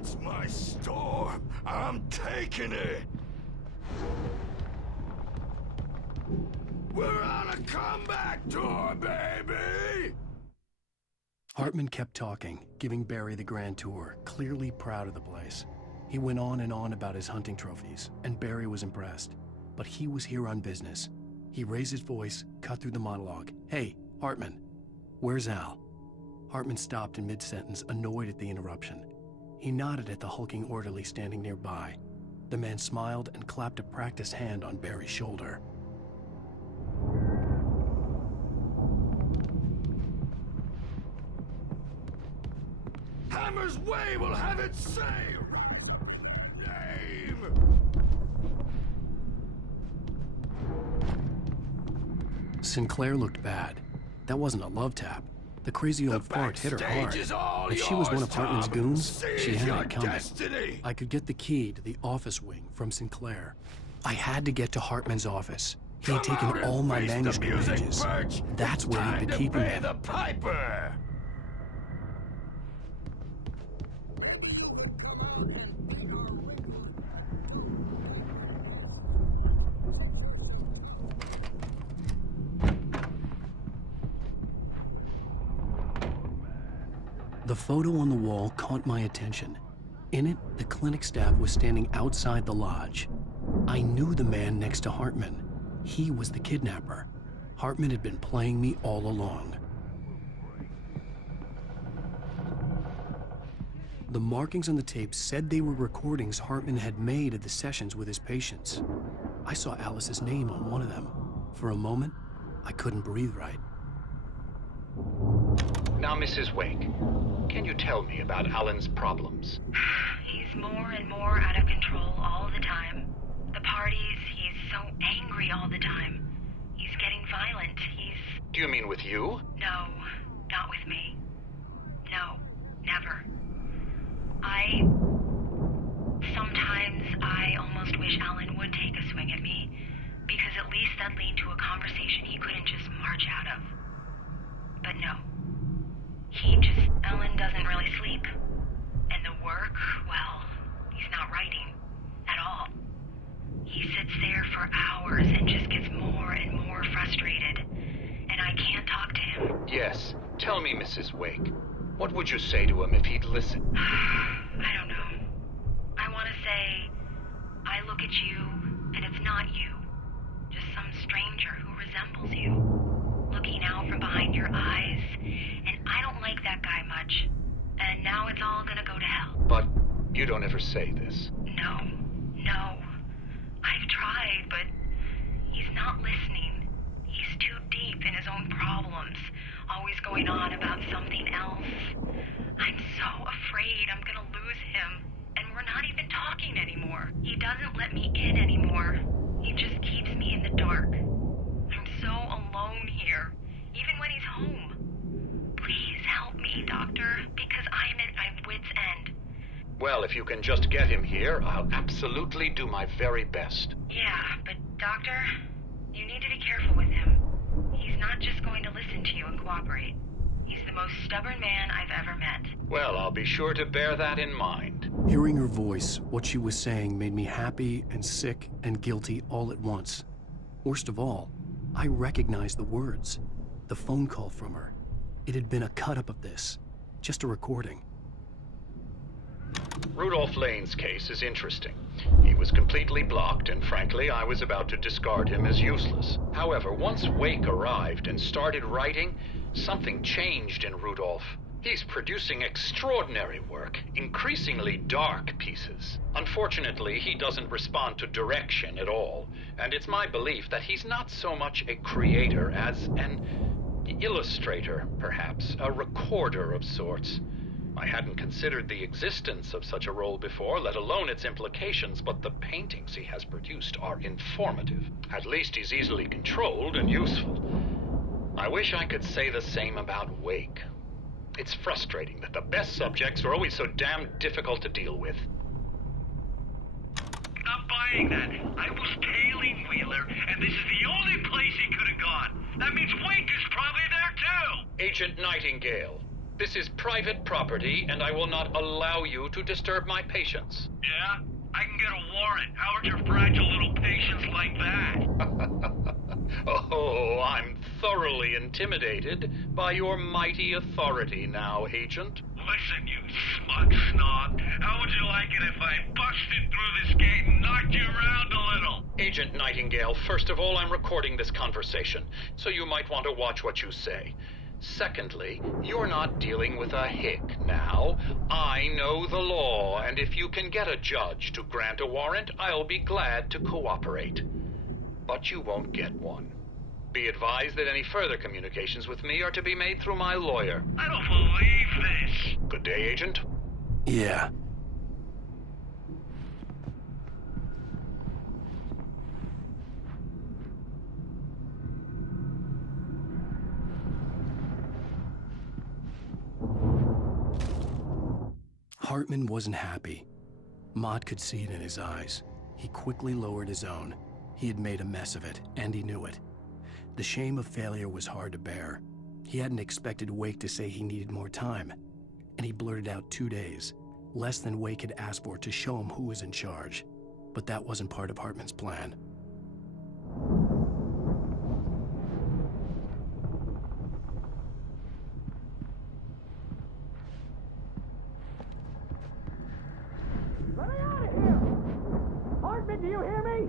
It's my store. I'm taking it. We're on a comeback tour, baby! Hartman kept talking, giving Barry the grand tour, clearly proud of the place. He went on and on about his hunting trophies, and Barry was impressed. But he was here on business. He raised his voice, cut through the monologue. "Hey, Hartman, where's Al?" Hartman stopped in mid-sentence, annoyed at the interruption. He nodded at the hulking orderly standing nearby. The man smiled and clapped a practiced hand on Barry's shoulder. Hammer's Way will have it say! Name! Sinclair looked bad. That wasn't a love tap. The crazy old fart hit her hard. If she was one of Hartman's goons, she had it coming. Destiny. I could get the key to the office wing from Sinclair. I had to get to Hartman's office. He had taken all my manuscript pages. That's where he'd been keeping them. The piper. The photo on the wall caught my attention. In it, the clinic staff was standing outside the lodge. I knew the man next to Hartman. He was the kidnapper. Hartman had been playing me all along. The markings on the tape said they were recordings Hartman had made of the sessions with his patients. I saw Alice's name on one of them. For a moment, I couldn't breathe right. Now, Mrs. Wake, can you tell me about Alan's problems? He's more and more out of control all the time. The parties, he's so angry all the time. He's getting violent. Do you mean with you? No, not with me. No, never. Sometimes I almost wish Alan would take a swing at me, because at least that'd lead to a conversation he couldn't just march out of. But no. Alan doesn't really sleep. And the work, well, he's not writing at all. He sits there for hours and just gets more and more frustrated. And I can't talk to him. Yes. Tell me, Mrs. Wake. What would you say to him if he'd listen? I don't know. I want to say, I look at you, and it's not you. Just some stranger who resembles you. Looking out from behind your eyes, and I don't like that guy much. And now it's all gonna go to hell. But you don't ever say this. No. I've tried, but he's not listening. He's too deep in his own problems, always going on about something else. I'm so afraid I'm gonna lose him, and we're not even talking anymore. He doesn't let me in anymore. He just keeps me in the dark. I'm so alone here, even when he's home. Please help me, Doctor, because I'm at my wit's end. Well, if you can just get him here, I'll absolutely do my very best. Yeah, but Doctor, you need to be careful with him. He's not just going to listen to you and cooperate. He's the most stubborn man I've ever met. Well, I'll be sure to bear that in mind. Hearing her voice, what she was saying made me happy and sick and guilty all at once. Worst of all, I recognized the words. The phone call from her. It had been a cut-up of this. Just a recording. Rudolph Lane's case is interesting. He was completely blocked, and frankly, I was about to discard him as useless. However, once Wake arrived and started writing, something changed in Rudolph. He's producing extraordinary work, increasingly dark pieces. Unfortunately, he doesn't respond to direction at all, and it's my belief that he's not so much a creator as an illustrator, perhaps, a recorder of sorts. I hadn't considered the existence of such a role before, let alone its implications, but the paintings he has produced are informative. At least he's easily controlled and useful. I wish I could say the same about Wake. It's frustrating that the best subjects are always so damn difficult to deal with. Not buying that. I was tailing Wheeler, and this is the only place he could have gone. That means Wake is probably there too! Agent Nightingale, This is private property, and I will not allow you to disturb my patients. Yeah? I can get a warrant. How are your fragile little patients like that? Oh, I'm thoroughly intimidated by your mighty authority now, Agent. Listen, you smug snob. How would you like it if I busted through this gate and knocked you around a little? Agent Nightingale, first of all, I'm recording this conversation, so you might want to watch what you say. Secondly, you're not dealing with a hick now. I know the law, and if you can get a judge to grant a warrant, I'll be glad to cooperate. But you won't get one. Be advised that any further communications with me are to be made through my lawyer. I don't believe this. Good day, Agent. Yeah. Hartman wasn't happy. Mott could see it in his eyes. He quickly lowered his own. He had made a mess of it, and he knew it. The shame of failure was hard to bear. He hadn't expected Wake to say he needed more time, and he blurted out 2 days, less than Wake had asked for to show him who was in charge. But that wasn't part of Hartman's plan. Let me out of here! Hartman, do you hear me?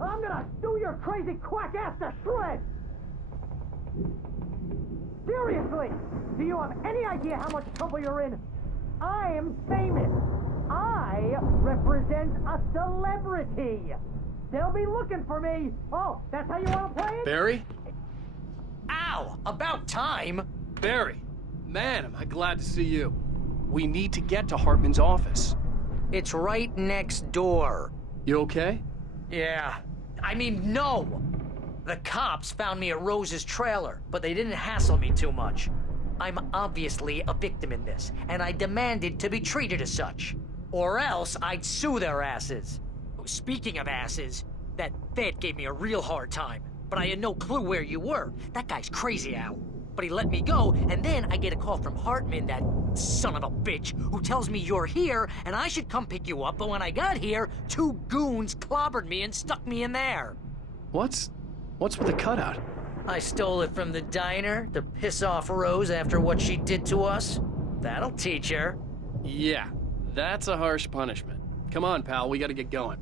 I'm gonna do your crazy quack ass to shreds! Seriously! Do you have any idea how much trouble you're in? I am famous! I represent a celebrity! They'll be looking for me! Oh, that's how you want to play it? Barry? Ow! About time! Barry! Man, am I glad to see you. We need to get to Hartman's office. It's right next door. You okay? Yeah. I mean, no! The cops found me at Rose's trailer, but they didn't hassle me too much. I'm obviously a victim in this, and I demanded to be treated as such. Or else I'd sue their asses. Speaking of asses, that vet gave me a real hard time, but I had no clue where you were. That guy's crazy, Al. But he let me go, and then I get a call from Hartman, that son of a bitch, who tells me you're here, and I should come pick you up, but when I got here, 2 goons clobbered me and stuck me in there. What's with the cutout? I stole it from the diner to piss off Rose after what she did to us. That'll teach her. Yeah, that's a harsh punishment. Come on, pal, we gotta get going.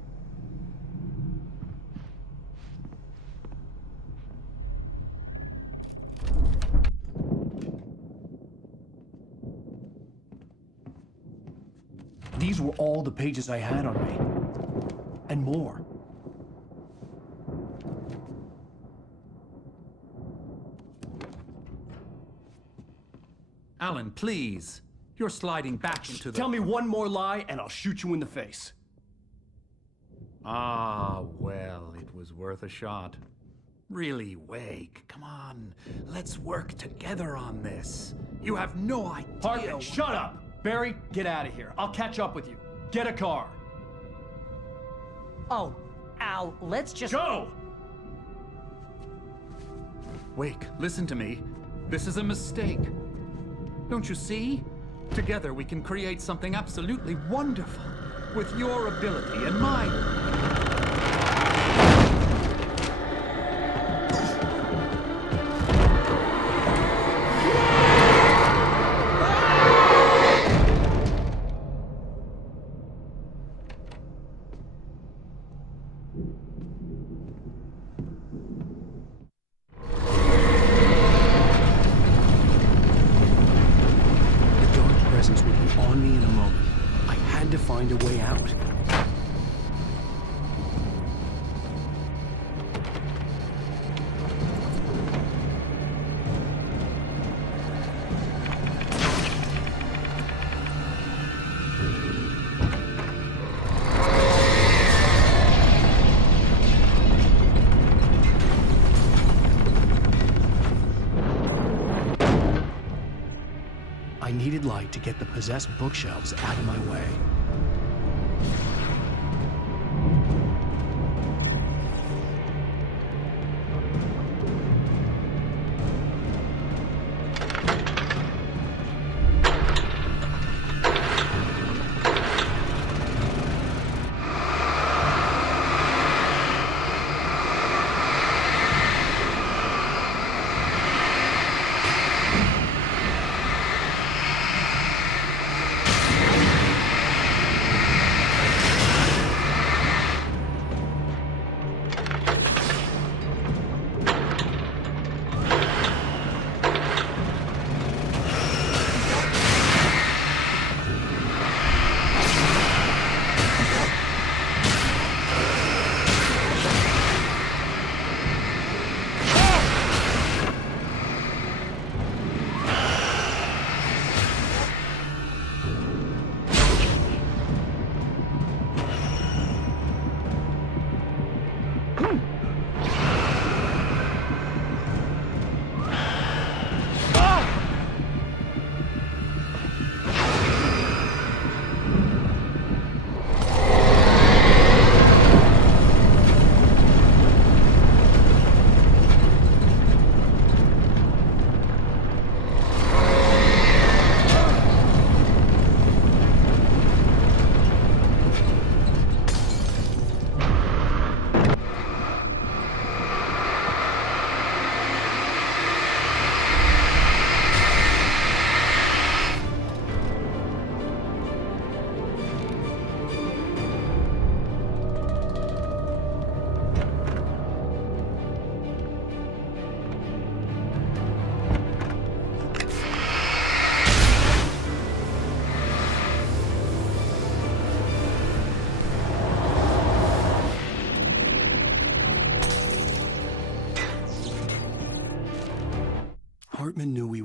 These were all the pages I had on me. And more. Alan, please. You're sliding back into the... Tell me one more lie and I'll shoot you in the face. Ah, well, it was worth a shot. Really, Wake, come on. Let's work together on this. You have no idea... Hartman, shut up! Barry, get out of here. I'll catch up with you. Get a car. Oh, Al, let's just... Go! Wake, listen to me. This is a mistake. Don't you see? Together we can create something absolutely wonderful. With your ability and mine. Find a way out. I needed light to get the possessed bookshelves out of my way.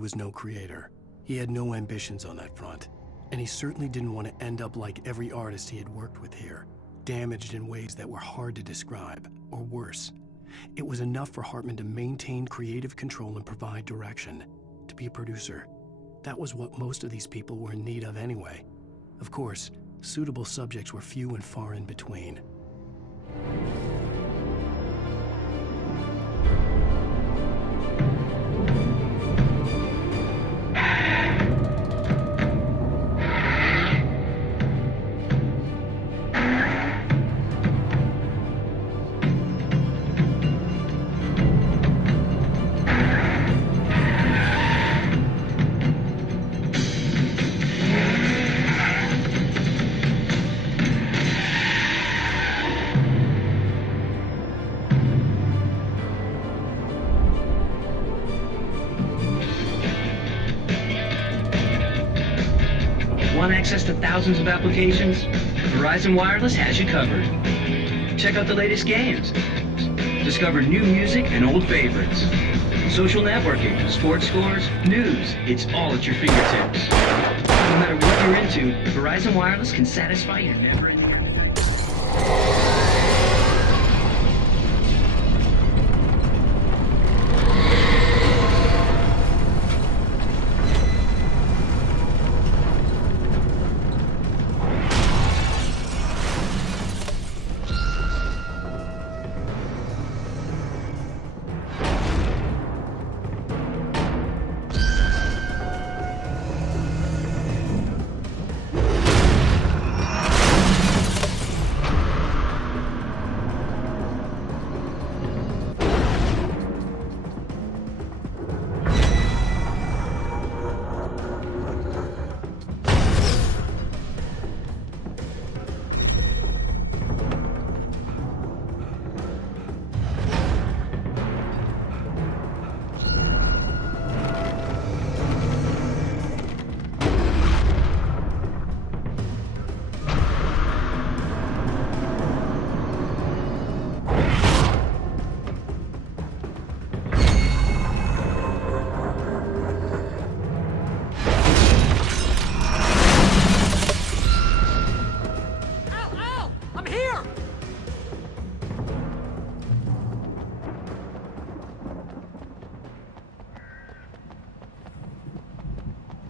was no creator. He had no ambitions on that front. And he certainly didn't want to end up like every artist he had worked with here, damaged in ways that were hard to describe, or worse. It was enough for Hartman to maintain creative control and provide direction, to be a producer. That was what most of these people were in need of anyway. Of course, suitable subjects were few and far in between. Want access to thousands of applications? Verizon Wireless has you covered. Check out the latest games. Discover new music and old favorites. Social networking, sports scores, news. It's all at your fingertips. No matter what you're into, Verizon Wireless can satisfy your never-ending appetite.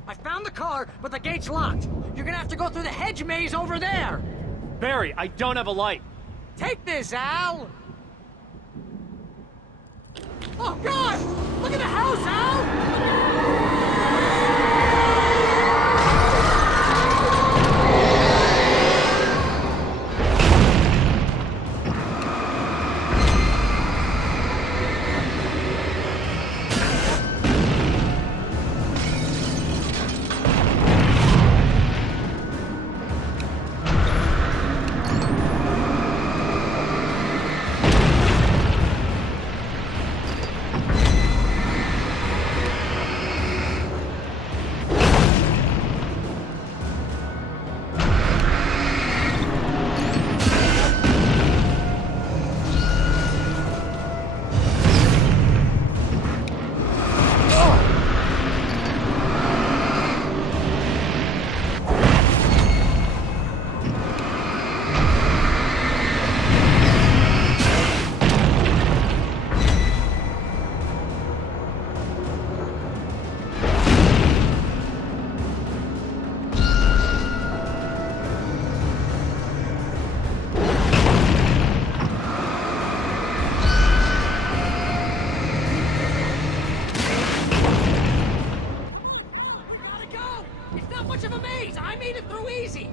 I found the car, but the gate's locked. You're gonna have to go through the hedge maze over there. Barry, I don't have a light. Take this, Al! Oh, God! Look at the house, Al! It's not much of a maze. I made it through easy.